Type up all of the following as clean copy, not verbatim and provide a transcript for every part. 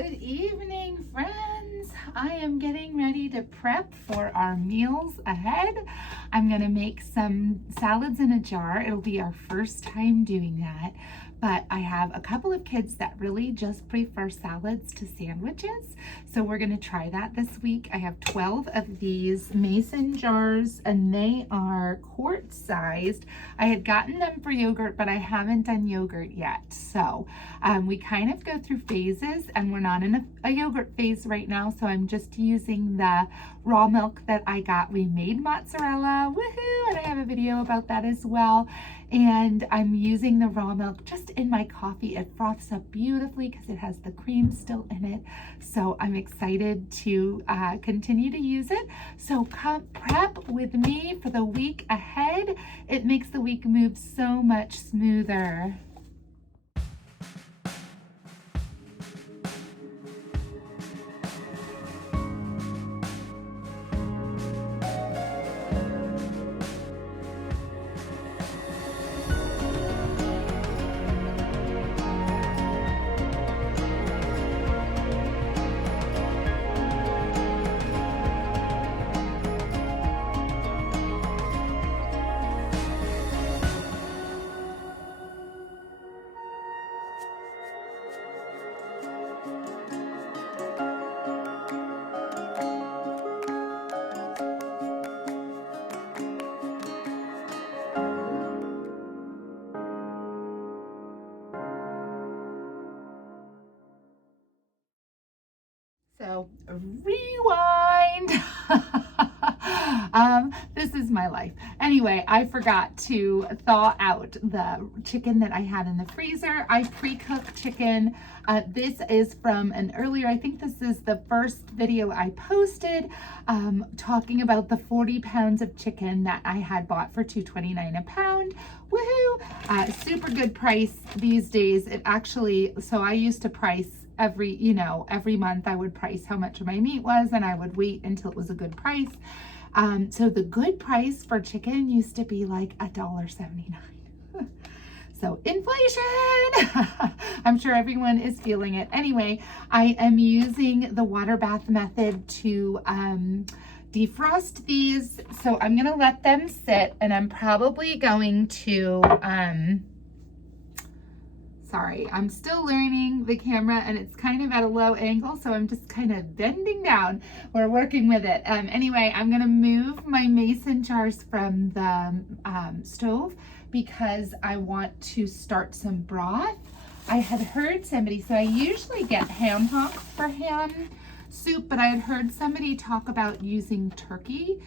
Good evening, friends. I am getting ready to prep for our meals ahead. I'm going to make some salads in a jar. It'll be our first time doing that, but I have a couple of kids that really just prefer salads to sandwiches, so we're going to try that this week. I have 12 of these mason jars, and they are quart sized. I had gotten them for yogurt, but I haven't done yogurt yet, so we kind of go through phases, and we're not in a yogurt phase right now, so I'm just using the raw milk that I got. We made mozzarella, woohoo, and I have a video about that as well. And I'm using the raw milk just in my coffee. It froths up beautifully because it has the cream still in it. So I'm excited to continue to use it. So come prep with me for the week ahead. It makes the week move so much smoother. So rewind. This is my life. Anyway, I forgot to thaw out the chicken that I had in the freezer. I pre-cooked chicken. This is from an earlier, I think this is the first video I posted, talking about the 40 pounds of chicken that I had bought for $2.29 a pound. Woohoo! Super good price these days. It actually, so I used to price every month I would price how much my meat was, and I would wait until it was a good price. So the good price for chicken used to be like $1.79. So inflation, I'm sure everyone is feeling it. Anyway, I am using the water bath method to defrost these. So I'm gonna let them sit, and I'm probably going to, sorry, I'm still learning the camera and it's kind of at a low angle, so I'm just kind of bending down. We're working with it. Anyway, I'm gonna move my mason jars from the stove because I want to start some broth. I had heard somebody, so I usually get ham hocks for ham soup, but I had heard somebody talk about using turkey,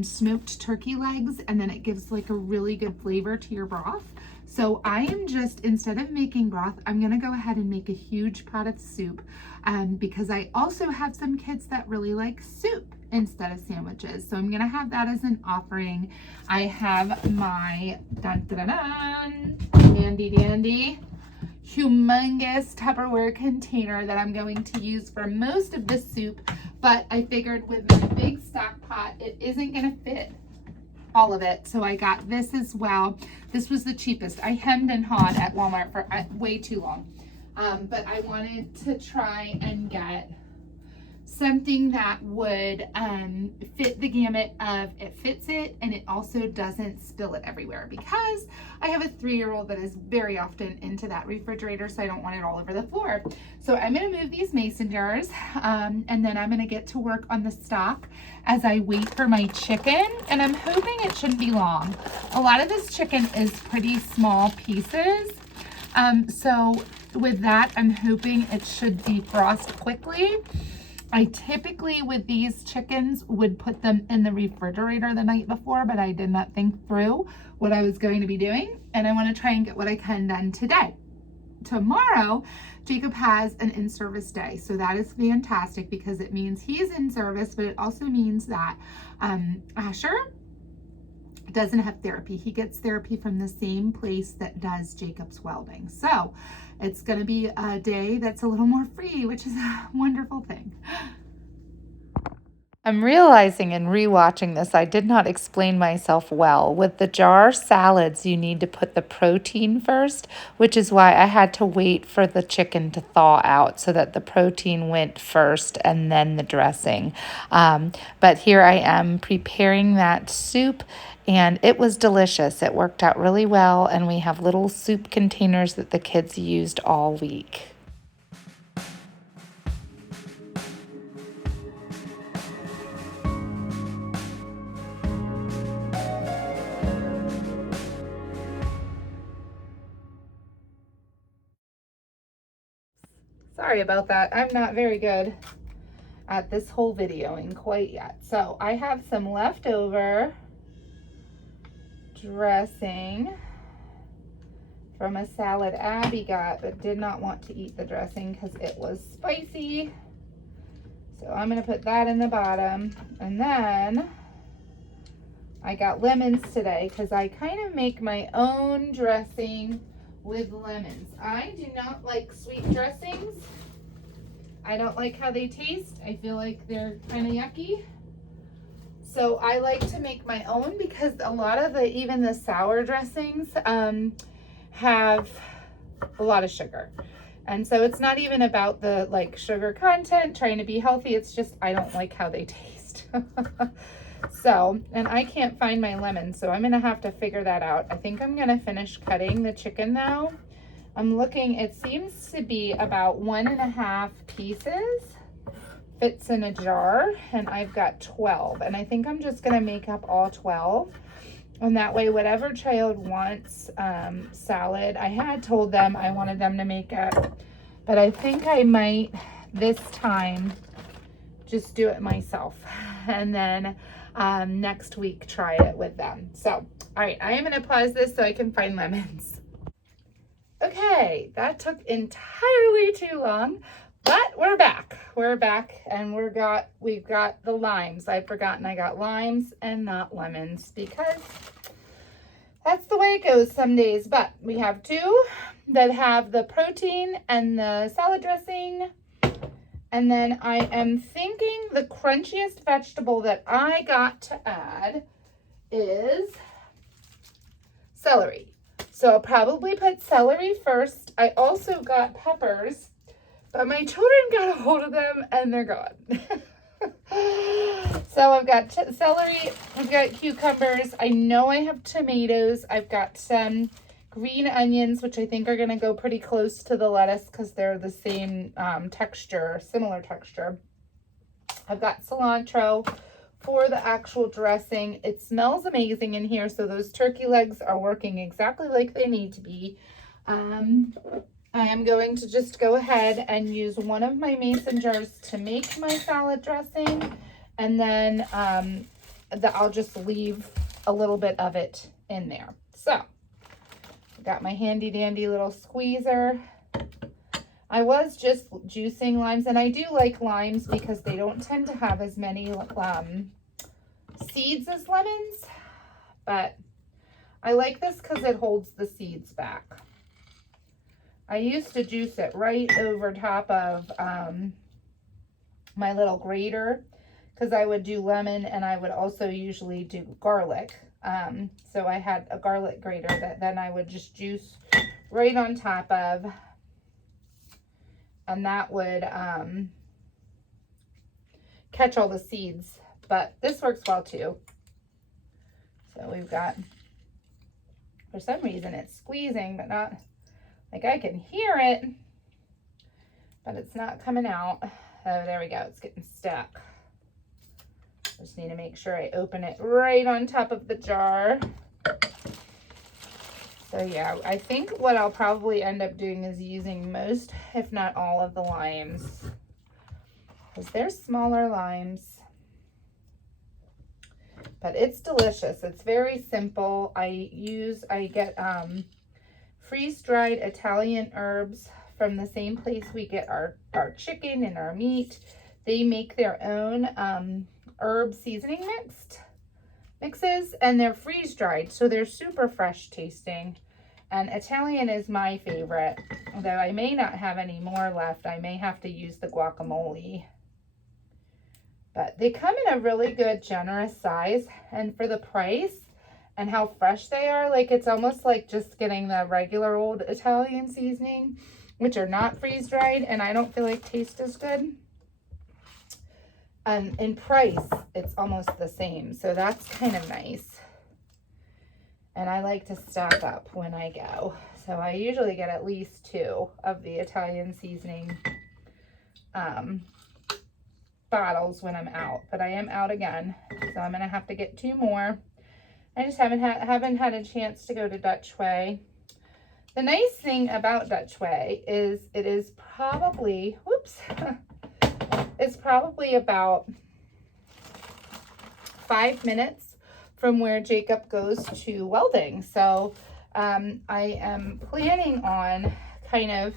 smoked turkey legs, and then it gives like a really good flavor to your broth. So I am just, instead of making broth, I'm gonna go ahead and make a huge pot of soup, because I also have some kids that really like soup instead of sandwiches. So I'm gonna have that as an offering. I have my handy dandy humongous Tupperware container that I'm going to use for most of the soup, but I figured with my big stock pot, it isn't gonna fit all of it, so I got this as well. This was the cheapest. I hemmed and hawed at Walmart for way too long, but I wanted to try and get something that would fit the gamut of it fits it and it also doesn't spill it everywhere, because I have a 3-year-old that is very often into that refrigerator, so I don't want it all over the floor. So I'm going to move these mason jars, and then I'm going to get to work on the stock as I wait for my chicken, and I'm hoping it shouldn't be long. A lot of this chicken is pretty small pieces, so with that I'm hoping it should defrost quickly. I typically, with these chickens, would put them in the refrigerator the night before, but I did not think through what I was going to be doing, and I want to try and get what I can done today. Tomorrow, Jacob has an in-service day, so that is fantastic because it means he's in service, but it also means that Asher doesn't have therapy. He gets therapy from the same place that does Jacob's welding. So it's going to be a day that's a little more free, which is a wonderful thing. I'm realizing in rewatching this, I did not explain myself well. With the jar salads, you need to put the protein first, which is why I had to wait for the chicken to thaw out so that the protein went first and then the dressing. But here I am preparing that soup, and it was delicious. It worked out really well, and we have little soup containers that the kids used all week. Sorry about that. I'm not very good at this whole videoing quite yet. So I have some leftover dressing from a salad Abby got, but did not want to eat the dressing because it was spicy. So I'm going to put that in the bottom. And then I got lemons today because I kind of make my own dressing with lemons. I do not like sweet dressings. I don't like how they taste. I feel like they're kind of yucky. So I like to make my own because a lot of even the sour dressings have a lot of sugar. And so it's not even about the sugar content, trying to be healthy. It's just, I don't like how they taste. So, and I can't find my lemon, so I'm gonna have to figure that out. I think I'm gonna finish cutting the chicken now. I'm looking, it seems to be about 1.5 pieces. Fits in a jar, and I've got 12. And I think I'm just gonna make up all 12. And that way, whatever child wants salad, I had told them I wanted them to make it, but I think I might this time just do it myself. And then next week, try it with them. So, all right, I am gonna pause this so I can find lemons. Okay, that took entirely too long, but we're back. We're back, and we've got the limes. I've forgotten I got limes and not lemons because that's the way it goes some days. But we have 2 that have the protein and the salad dressing. And then I am thinking the crunchiest vegetable that I got to add is celery. So I'll probably put celery first. I also got peppers, but my children got a hold of them and they're gone. So I've got celery, I've got cucumbers. I know I have tomatoes. I've got some green onions, which I think are going to go pretty close to the lettuce because they're the same texture, similar texture. I've got cilantro for the actual dressing. It smells amazing in here, so those turkey legs are working exactly like they need to be. I am going to just go ahead and use one of my mason jars to make my salad dressing, and then I'll just leave a little bit of it in there. So, I've got my handy dandy little squeezer. I was just juicing limes, and I do like limes because they don't tend to have as many seeds as lemons, but I like this because it holds the seeds back. I used to juice it right over top of my little grater because I would do lemon, and I would also usually do garlic. So I had a garlic grater that then I would just juice right on top of, and that would catch all the seeds. But this works well too. So we've got, for some reason it's squeezing, but not, like I can hear it, but it's not coming out. Oh, there we go, it's getting stuck. Just need to make sure I open it right on top of the jar. So yeah, I think what I'll probably end up doing is using most, if not all, of the limes, because they're smaller limes. But it's delicious. It's very simple. I get freeze-dried Italian herbs from the same place we get our chicken and our meat. They make their own herb seasoning mixes, and they're freeze-dried, so they're super fresh tasting. And Italian is my favorite, although I may not have any more left. I may have to use the guacamole. But they come in a really good, generous size. And for the price and how fresh they are, like it's almost like just getting the regular old Italian seasoning, which are not freeze-dried and I don't feel like taste as good. In price, it's almost the same. So that's kind of nice. And I like to stock up when I go. So I usually get at least 2 of the Italian seasoning bottles when I'm out. But I am out again. So I'm going to have to get 2 more. I just haven't had a chance to go to Dutch Way. The nice thing about Dutch Way is it is probably, whoops, it's probably about 5 minutes from where Jacob goes to welding. So I am planning on kind of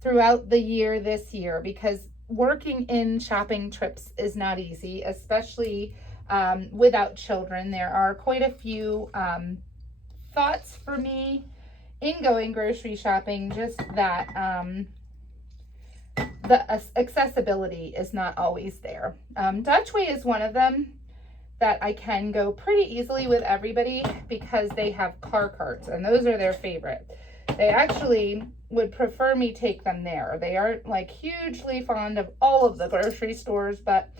throughout the year this year, because working in shopping trips is not easy, especially without children. There are quite a few thoughts for me in going grocery shopping, just that the accessibility is not always there. Dutch Way is one of them that I can go pretty easily with everybody because they have car carts and those are their favorite. They actually would prefer me take them there. They aren't like hugely fond of all of the grocery stores, but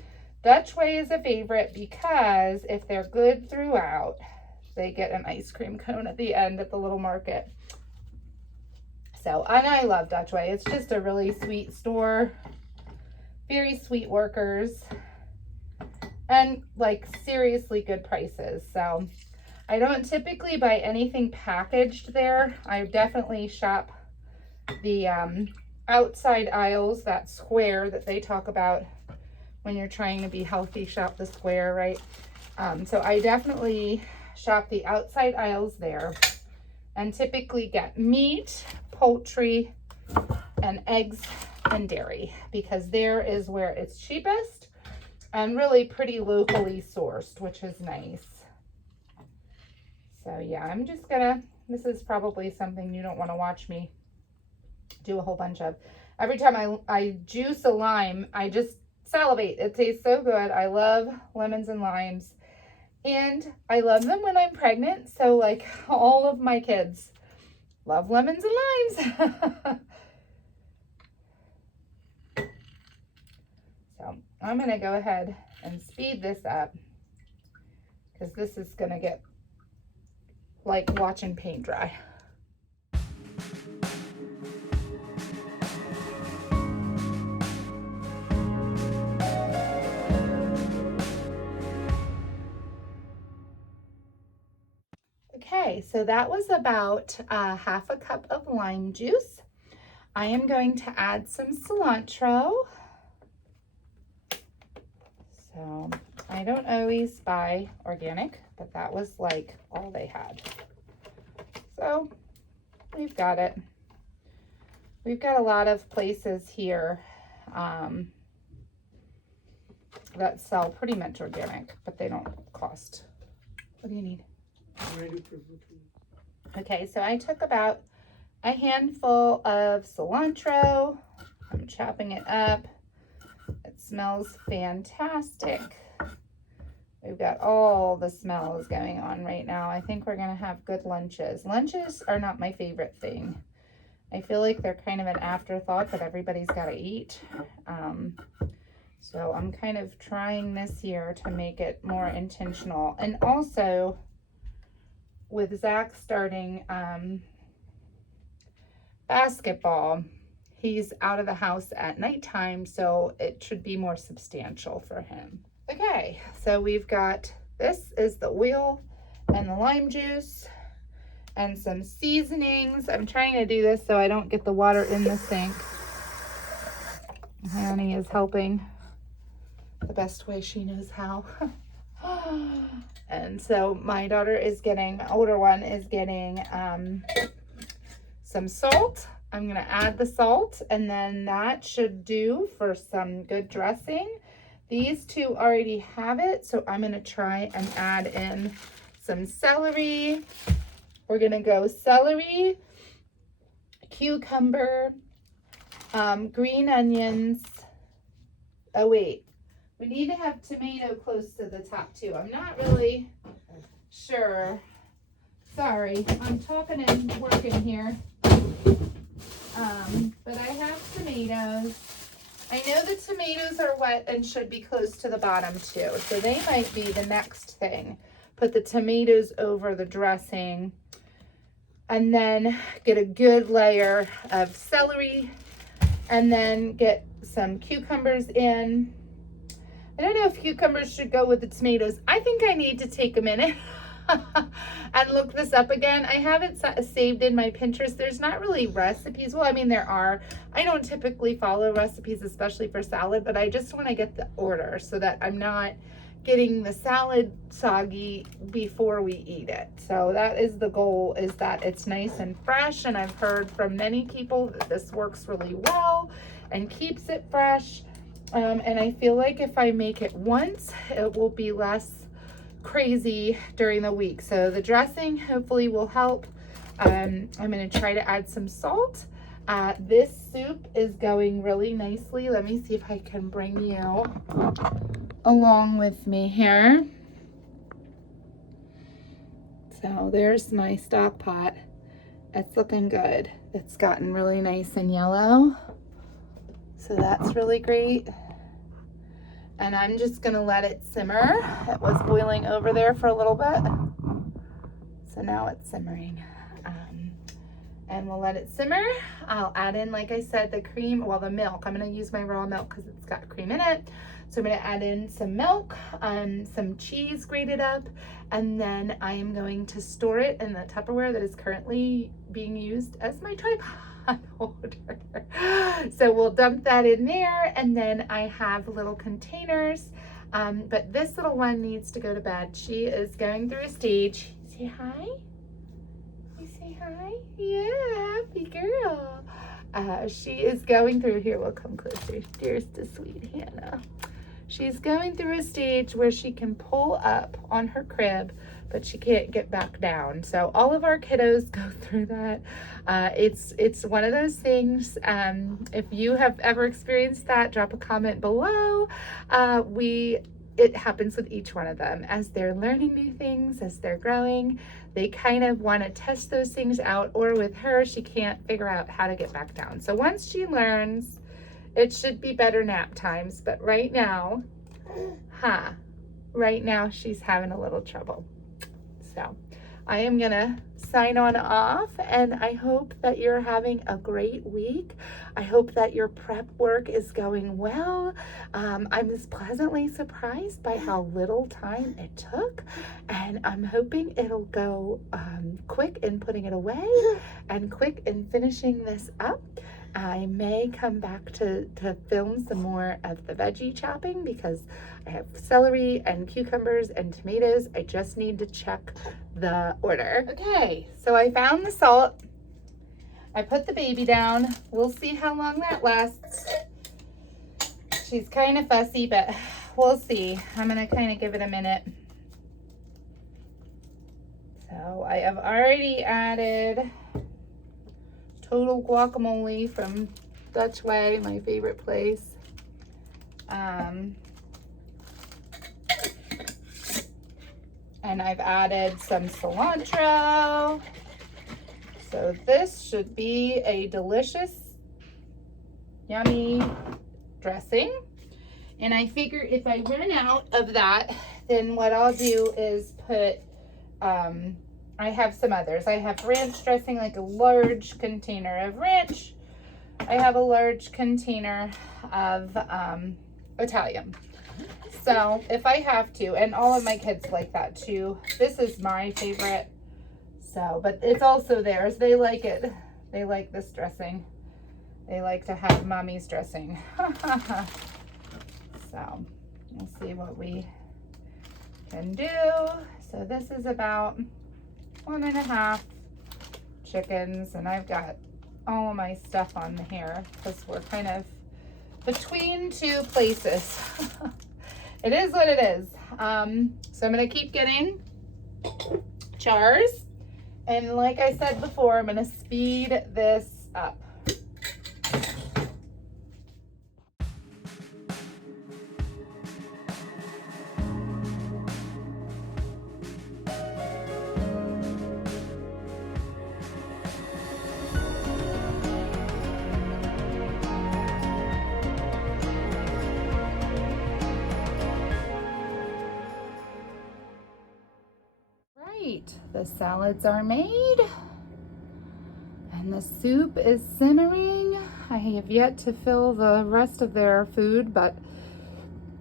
Dutch Way is a favorite because if they're good throughout, they get an ice cream cone at the end at the little market. So, and I love Dutch Way. It's just a really sweet store. Very sweet workers. And like seriously good prices. So, I don't typically buy anything packaged there. I definitely shop the outside aisles, that square that they talk about when you're trying to be healthy, shop the square, right? So I definitely shop the outside aisles there and typically get meat, poultry, and eggs and dairy because there is where it's cheapest and really pretty locally sourced, which is nice. So yeah, I'm just gonna, this is probably something you don't want to watch me do a whole bunch of. Every time I juice a lime, I just salivate. It tastes so good. I love lemons and limes. And I love them when I'm pregnant. So like all of my kids love lemons and limes. So I'm going to go ahead and speed this up because this is going to get like watching paint dry. Okay, so that was about half a cup of lime juice. I am going to add some cilantro. So I don't always buy organic, but that was like all they had. So we've got it. We've got a lot of places here that sell pretty much organic, but they don't cost. What do you need? Okay, so I took about a handful of cilantro. I'm chopping it up. It smells fantastic. We've got all the smells going on right now. I think we're gonna have good lunches. Lunches are not my favorite thing. I feel like they're kind of an afterthought, but everybody's gotta eat. So I'm kind of trying this year to make it more intentional. And also, with Zach starting basketball, he's out of the house at nighttime, so it should be more substantial for him. Okay, so we've got, this is the oil and the lime juice and some seasonings. I'm trying to do this so I don't get the water in the sink. Annie is helping the best way she knows how. And so my daughter is getting, my older one is getting some salt. I'm gonna add the salt and then that should do for some good dressing. These two already have it, so I'm gonna try and add in some celery. We're gonna go celery, cucumber, green onions. Oh wait, We need to have tomato close to the top too. I'm not really sure. Sorry, I'm talking and working here. But I have tomatoes. I know the tomatoes are wet and should be close to the bottom too. So they might be the next thing. Put the tomatoes over the dressing and then get a good layer of celery and then get some cucumbers in. I don't know if cucumbers should go with the tomatoes. I think I need to take a minute and look this up again. I have it saved in my Pinterest. There's not really recipes. Well, I mean, there are. I don't typically follow recipes, especially for salad, but I just want to get the order so that I'm not getting the salad soggy before we eat it. So that is the goal, is that it's nice and fresh. And I've heard from many people that this works really well and keeps it fresh. And I feel like if I make it once, it will be less crazy during the week. So the dressing hopefully will help. I'm going to try to add some salt. This soup is going really nicely. Let me see if I can bring you along with me here. So there's my stock pot. It's looking good. It's gotten really nice and yellow. So that's really great. And I'm just gonna let it simmer. It was boiling over there for a little bit. So now it's simmering. And we'll let it simmer. I'll add in, like I said, the cream, well, the milk. I'm gonna use my raw milk because it's got cream in it. So I'm gonna add in some milk, some cheese grated up, and then I am going to store it in the Tupperware that is currently being used as my tripod holder. So we'll dump that in there, and then I have little containers. But this little one needs to go to bed. She is going through a stage. Say hi. You say hi? Yeah, happy girl. She is going through, here, we'll come closer. Here's the sweet Hannah. She's going through a stage where she can pull up on her crib, but she can't get back down. So all of our kiddos go through that. It's one of those things. If you have ever experienced that, drop a comment below. It happens with each one of them as they're learning new things, as they're growing. They kind of want to test those things out, or with her, she can't figure out how to get back down. So once she learns, it should be better nap times. But right now, she's having a little trouble. So I am gonna sign on off, and I hope that you're having a great week. I hope that your prep work is going well. I'm just pleasantly surprised by how little time it took, and I'm hoping it'll go quick in putting it away and quick in finishing this up. I may come back to film some more of the veggie chopping because I have celery and cucumbers and tomatoes. I just need to check the order. Okay, so I found the salt. I put the baby down. We'll see how long that lasts. She's kind of fussy, but we'll see. I'm gonna kind of give it a minute. So I have already added Total Guacamole from Dutch Way, my favorite place. And I've added some cilantro. So this should be a delicious, yummy dressing. And I figure if I run out of that, then what I'll do is put, I have some others. I have ranch dressing, like a large container of ranch. I have a large container of Italian. So if I have to, and all of my kids like that too. This is my favorite. So, but it's also theirs. They like it. They like this dressing. They like to have mommy's dressing. So we'll see what we can do. So this is about 1.5 chickens, and I've got all of my stuff on here because we're kind of between two places. It is what it is. So I'm gonna keep getting jars, and like I said before, I'm gonna speed this up. The salads are made and the soup is simmering. I have yet to fill the rest of their food, but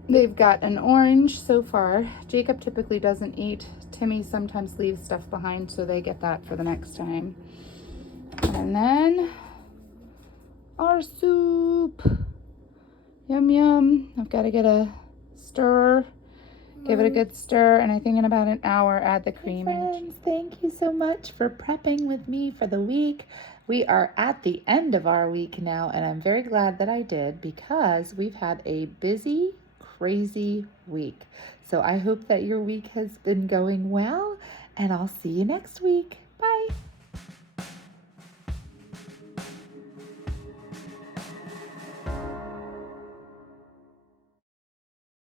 they've got an orange so far. Jacob typically doesn't eat. Timmy sometimes leaves stuff behind, so they get that for the next time. And then our soup. Yum, yum. I've got to get a stir, give it a good stir, and I think in about an hour add the cream in. Friends, thank you so much for prepping with me for the week. We are at the end of our week now, and I'm very glad that I did because we've had a busy, crazy week. So I hope that your week has been going well, and I'll see you next week.